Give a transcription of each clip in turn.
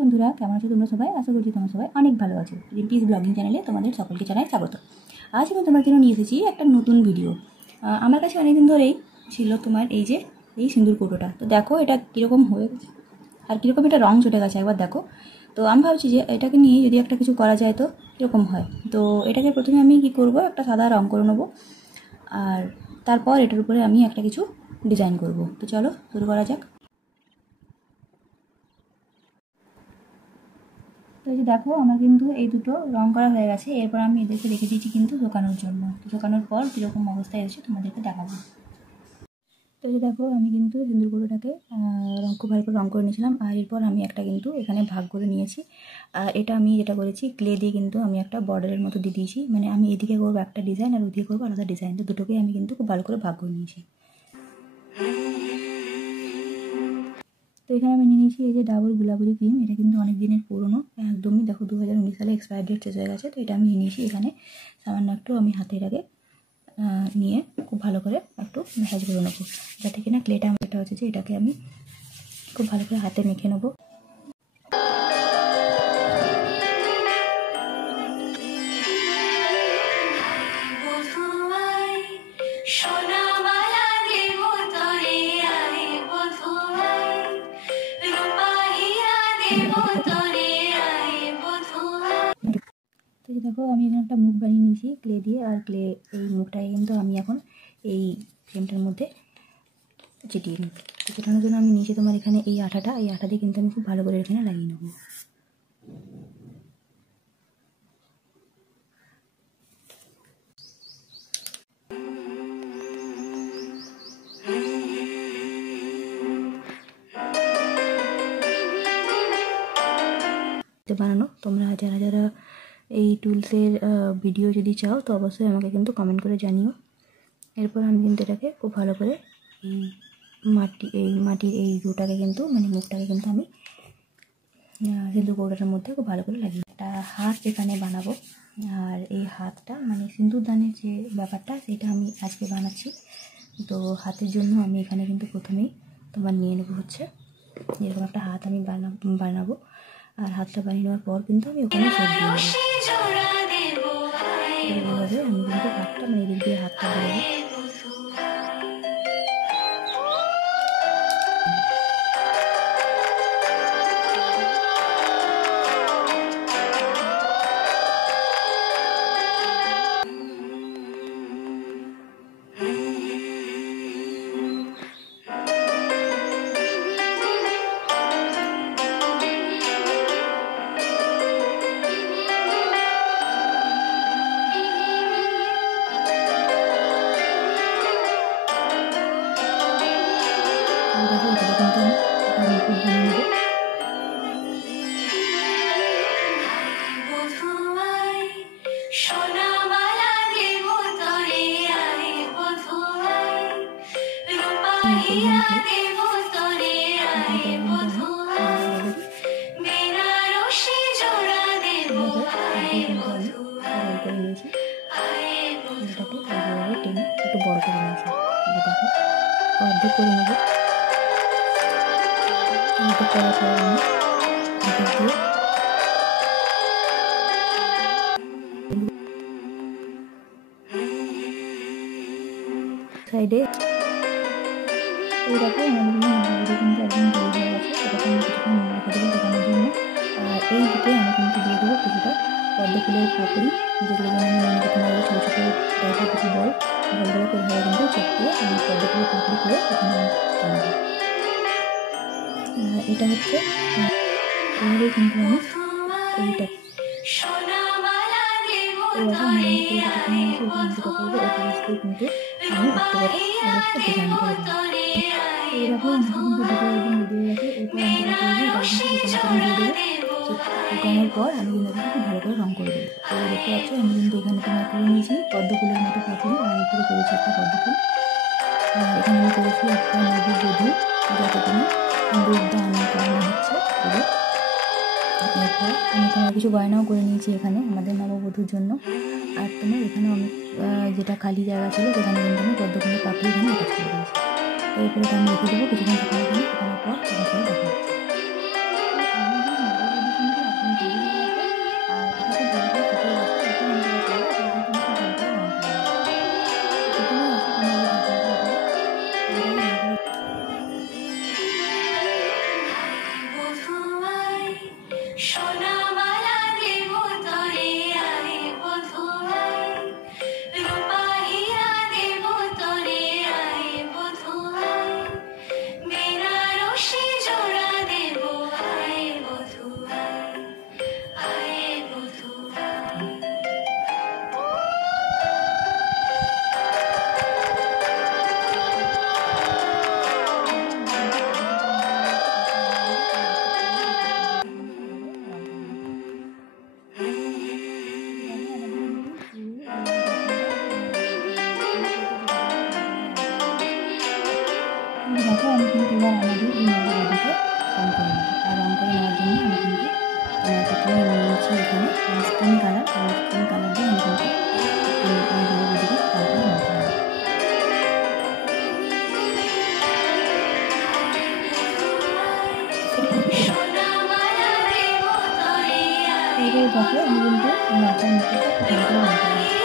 বন্ধুরা, কেমন আছো তোমরা সবাই? আশা করছি তোমরা সবাই অনেক ভালো আছো। রিম্পিস ব্লগিং চ্যানেলে তোমাদের সকলকে জানাই স্বাগত। আজ আমি তোমার জন্য নিয়ে এসেছি একটা নতুন ভিডিও। আমার কাছে অনেকদিন ধরেই ছিল তোমার এই সিঁদুর কৌটোটা। তো দেখো এটা কীরকম হয়ে গেছে আর কীরকম এটা রঙ চটে গেছে, একবার দেখো। তো আমি ভাবছি যে এটাকে নিয়ে যদি একটা কিছু করা যায় তো কীরকম হয়। তো এটাকে প্রথমে আমি কী করব, একটা সাদা রঙ করে নেবো, আর তারপর এটার উপরে আমি একটা কিছু ডিজাইন করব। তো চলো শুরু করা যাক। তো এই যে দেখো, আমার কিন্তু এই দুটো রং করা হয়ে গেছে। এরপর আমি এদেরকে রেখে দিয়েছি কিন্তু শুকানোর জন্য। শুকানোর পর কীরকম অবস্থায় এসে তোমাদেরকে দেখাবো। তো এই যে দেখো, আমি কিন্তু সিঁদুর গুঁড়োটাকে খুব ভালো করে রং করে নিয়েছিলাম। আর এরপর আমি একটা কিন্তু এখানে ভাগ করে নিয়েছি। আর এটা আমি যেটা করেছি, ক্লে দিয়ে কিন্তু আমি একটা বর্ডারের মতো দিয়ে দিয়েছি। মানে আমি এদিকে করবো একটা ডিজাইন আর ওদিকে করবো আলাদা ডিজাইন। তো দুটোকে আমি কিন্তু খুব ভালো করে ভাগ করে নিয়েছি। তো এখানে আমি নিয়ে নিয়েছি এই যে ডাবল গুলাবরি ক্রিম। এটা কিন্তু অনেক দিনের পুরনো, একদমই দেখো 2019 সালে এক্সপায়ার ডেট শেষ হয়ে গেছে। তো এটা আমি নিয়ে নিয়েছি। এখানে সামান্য একটু আমি হাতের আগে নিয়ে খুব ভালো করে একটু ম্যাসাজ করে নেবো, যাতে কিনা ক্লেটা আমার এটা হচ্ছে যে এটাকে আমি খুব ভালো করে হাতে মেখে নেবো। তো দেখো, আমি এখানে একটা মুখ বানিয়ে নিয়েছি ক্লে দিয়ে। আর ক্লে এই মুখটাকে কিন্তু আমি এখন এই ফ্রেমটার মধ্যে চিটিয়ে নিই। তো চেটানোর জন্য আমি নিয়েছি তোমার এখানে এই আঠাটা। এই আঠা দিয়ে কিন্তু আমি খুব ভালো করে এখানে লাগিয়ে নেবো। বানানো তোমরা যারা যারা এই টুলসের ভিডিও যদি চাও তো অবশ্যই আমাকে কিন্তু কমেন্ট করে জানিও। এরপর আমি কিন্তু এটাকে খুব ভালো করে মাটির এই রুটাকে কিন্তু মানে মুখটাকে কিন্তু আমি সিঁদুর কৌটোটার মধ্যে খুব ভালো করে লাগিয়ে একটা হাত এখানে বানাবো। আর এই হাতটা মানে সিঁদুর দানের যে ব্যাপারটা সেটা আমি আজকে বানাচ্ছি। তো হাতের জন্য আমি এখানে কিন্তু প্রথমেই তোমার নিয়ে নেবো হচ্ছে এরকম একটা হাত আমি বানাবো। আর হাতটা বানিয়ে নেওয়ার পর কিন্তু আমি ওখানে সেট দিয়ে নেবো। এইভাবে আমি কিন্তু হাতটা মানে এদিক দিয়ে হাতটা বানাবো। দেখো এটা কিন্তু আমি মুকুট বানিয়ে নেবো। একটু বড় করে নিয়েছি, দেখো অর্ধেক করে নেবো। অর্ধেক করার পর আমি এদিক দিয়ে সাইডে এই দেখো আমাদের কিন্তু একদম তৈরি হয়ে গেছে। এটাকে আমি কিছুক্ষণ রেখে দেবো ঢোকানোর জন্য। আর এই দিকে আমি কিন্তু দিয়ে দেবো কিছুটা পদ্ম ফুলের পাপড়ি, যেগুলো আমি নিয়ে নিতে তোমার ছোটো ছোটো টাইপের কিছু বলগুলোকে এভাবে কিন্তু চেক দিয়ে আমি পদ্ম ফুলের পাপড়ি করে এখানে বানাবো। এটা হচ্ছে এইভাবেই কিন্তু আমি এইটা কিন্তু আমি একটু করে অবশ্যই ডিজাইন করে দেবো। এইরকম কিন্তু দুটো একদম বেরিয়ে গেছে। এরপর আমি যেটা করবো এটা কিন্তু শুকানোর দিয়ে দেবো। শুকানোর পর আমি কিন্তু এটাকে খুব ভালো করে রঙ করে দেবো। তো দেখতে পাচ্ছ আমি কিন্তু এখানে তোমার করে নিয়েছি পদ্ম ফুলের মতো পাখি, আর উপরে করেছি একটা পদ্ম ফুল। আর এখানে আমি করেছি একটা নদীর বধূ, যাতে তুমি সিঁদুর দান করানো হচ্ছে পুরো। এরপর আমি তোমার কিছু গয়নাও করে নিয়েছি এখানে আমাদের নববধূর জন্য। আর তোমার এখানে অনেক যেটা খালি জায়গা ছিল সেখানে কিন্তু আমি পদ্ম ফুলের পাপড়ি এখানে অ্যাটাচ করে দিয়েছি। তো এরপরে আমি রেখে দেবো কিছুক্ষণ শুকানোর জন্য। শুকানোর পর দেখা হচ্ছে। দেখো আমি কিন্তু এবার আমাদের এই নববধূকে রং করে নেবো। আর রং করে নেওয়ার জন্য আমি কিন্তু প্রথমে নিয়েছি এখানে স্কিন কালার দিয়ে আমি কিন্তু এই নববধূকে রং করে রং করে নেবো। এবার দেখো আমি কিন্তু মাথার মুখটা ভালো করে রং করে নেবো।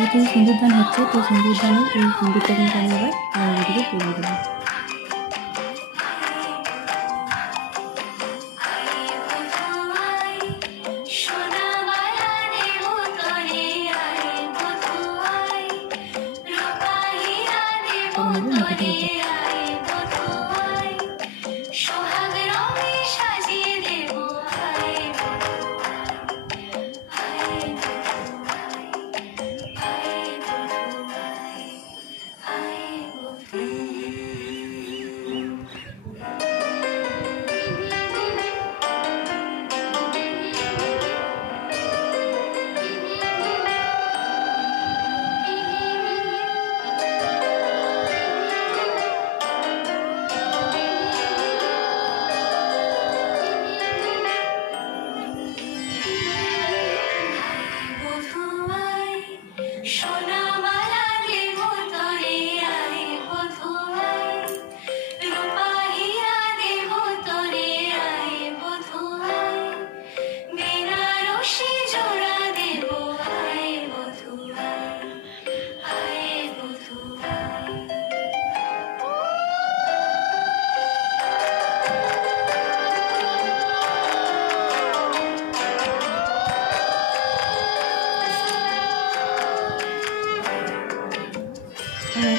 যেহেতু সিঁদুরদান হচ্ছে, তো সিঁদুরদানের এই সিঁদুরটা কিন্তু আমি আবার নববধূকে পরিয়ে দেবো।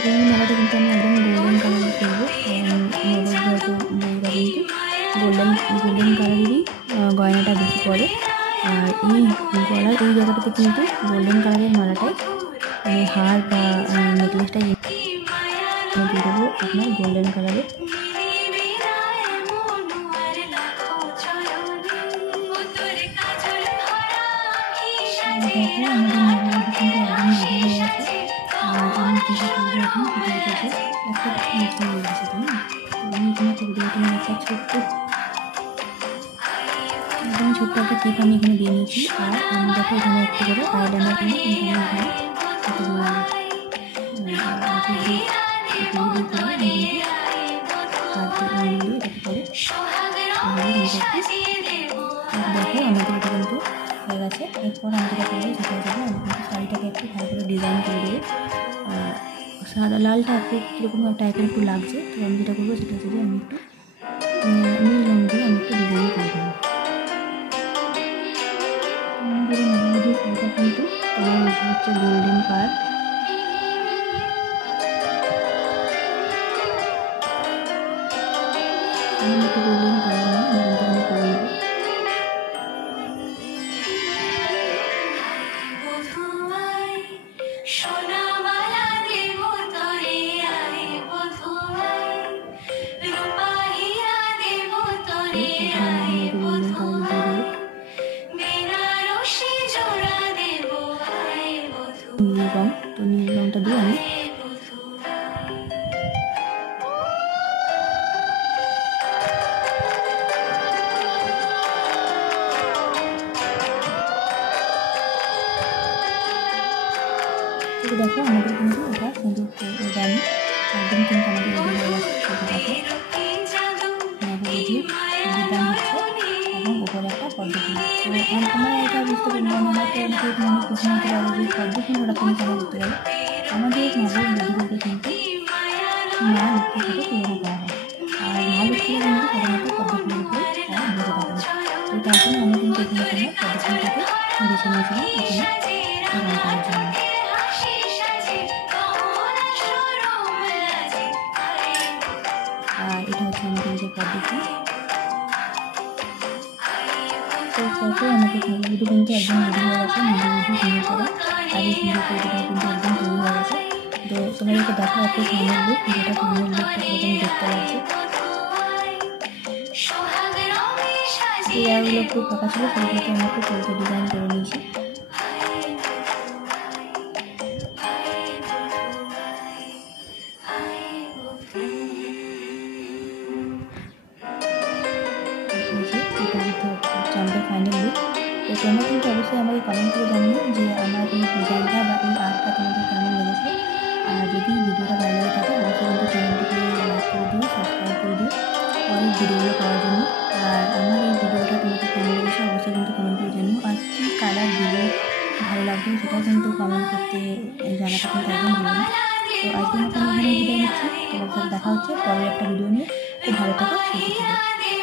এই মালাটা কিন্তু আমি একদম গোল্ডেন কালার করবো। নববিবাহিত বউরা কিন্তু গোল্ডেন কালারেরই গয়নাটা বেশি পরে। আর এই গলার এই জায়গাটাতে কিন্তু গোল্ডেন কালারের মালাটাই হার বা নেকলেসটা দিয়ে দেবো আপনার গোল্ডেন কালারের। দেখো আমাদের নববধূ কিন্তু একদম রেডি হয়ে গেছে। আমি যেটা করবো এখন ভিডিওটাতে একটা মিষ্টি হয়ে গেছে, তাই না? আমি এখানে একটা ভিডিওতে একটা ছোট্ট একটা টিপ আমি এখানে দিয়ে নিয়েছি। আর আমি দেখো এখানে একটু করে আইলাইনার কিন্তু দেখো আমাদের এটা কিন্তু হয়ে গেছে। এরপর আমি যেটা করবো সেটা হচ্ছে আমি কিন্তু শাড়িটাকে একটু ভালো করে ডিজাইন করে দেবো। সাদা লালটা একটু কীরকম টাইপের একটু লাগছে, তো আমি যেটা করবো সেটা হচ্ছে যে আমি একটু নীল রঙ দিয়ে আমি একটু ডিজাইন করে দেবো। আমাদের নববধূর শাড়িটা কিন্তু তোমার হচ্ছে গোল্ডেন পাড়। আমি একটু গোল্ডেন কালার নিয়ে আমি কিন্তু করে নেবো। তো দেখো আমাদের কিন্তু এটা কিন্তু জানি একদম কিন্তু আমাদের রেডি হয়ে গেছে। সেটা দেখো ম্যাগি দাম হচ্ছে এবং উপরে একটা পদ্মফুল। তো তোমরা এটা বুঝতে পারবে মনে হয়তো অনেকে মনে প্রশ্ন হতে পারে যে পদ্মফুল ওরা তুমি কেন করতে পারো। আমাদের নববধূদেরকে কিন্তু মা লক্ষ্মীর সাথে তুলনা করা হয়, আর মা লক্ষ্মীরা কিন্তু সাধারণত পদ্মফুলের উপরে তারা বেঁচে থাকেন। তো তার জন্য আমি কিন্তু এখানে তোমার পদ্মফুলটাকে বেছে নিয়েছিলাম এখানে প্রদান করার জন্য। আর এটা হচ্ছে আমাদের যে পদ্মফুল। তো তারপরে আমাদের নববধূ কিন্তু একদম রেডি হয়ে গেছে, নববধূ সুন্দর করে আগে সুন্দর করে এটা কিন্তু একদম তৈরি হয়ে গেছে। তো তোমাদেরকে দেখা একটা সামনের লুক, যেটা সামনের লুকটা সেরকম দেখতে লাগছে। যে জায়গাগুলো খুব ফাঁকা ছিল সেগুলোকে আমরা একটু চলতে ডিজাইন করে নিয়েছি। এটা হচ্ছে আমাদের ফাইনাল লুক। তো তোমরা কিন্তু অবশ্যই আমাকে কমেন্ট করে জানিও যে আমার এই ডিজাইনটা বা এই আর্টটা তোমাদের কেমন লেগেছে। আর যদি ভিডিওটা ভালো লাগে থাকে অবশ্যই কিন্তু চ্যানেলটিকে লাইক করে দিও, সাবস্ক্রাইব করে দিও পরের ভিডিওগুলো পাওয়ার জন্য। আর আমার এই ভিডিওটা তোমাদের কেমন লেগেছে অবশ্যই কিন্তু কমেন্ট করে জানিও। আর কী কালার দিলে ভালো লাগবে সেটাও কিন্তু কমেন্ট করতে জানাটা কিন্তু একদম ভুলো না। তো আজকের মতো আমি এখানে বিদায় নিচ্ছি। তোমার সাথে দেখা হচ্ছে পরের একটা ভিডিও নিয়ে। খুব ভালো থাকো, সুস্থ থাকো।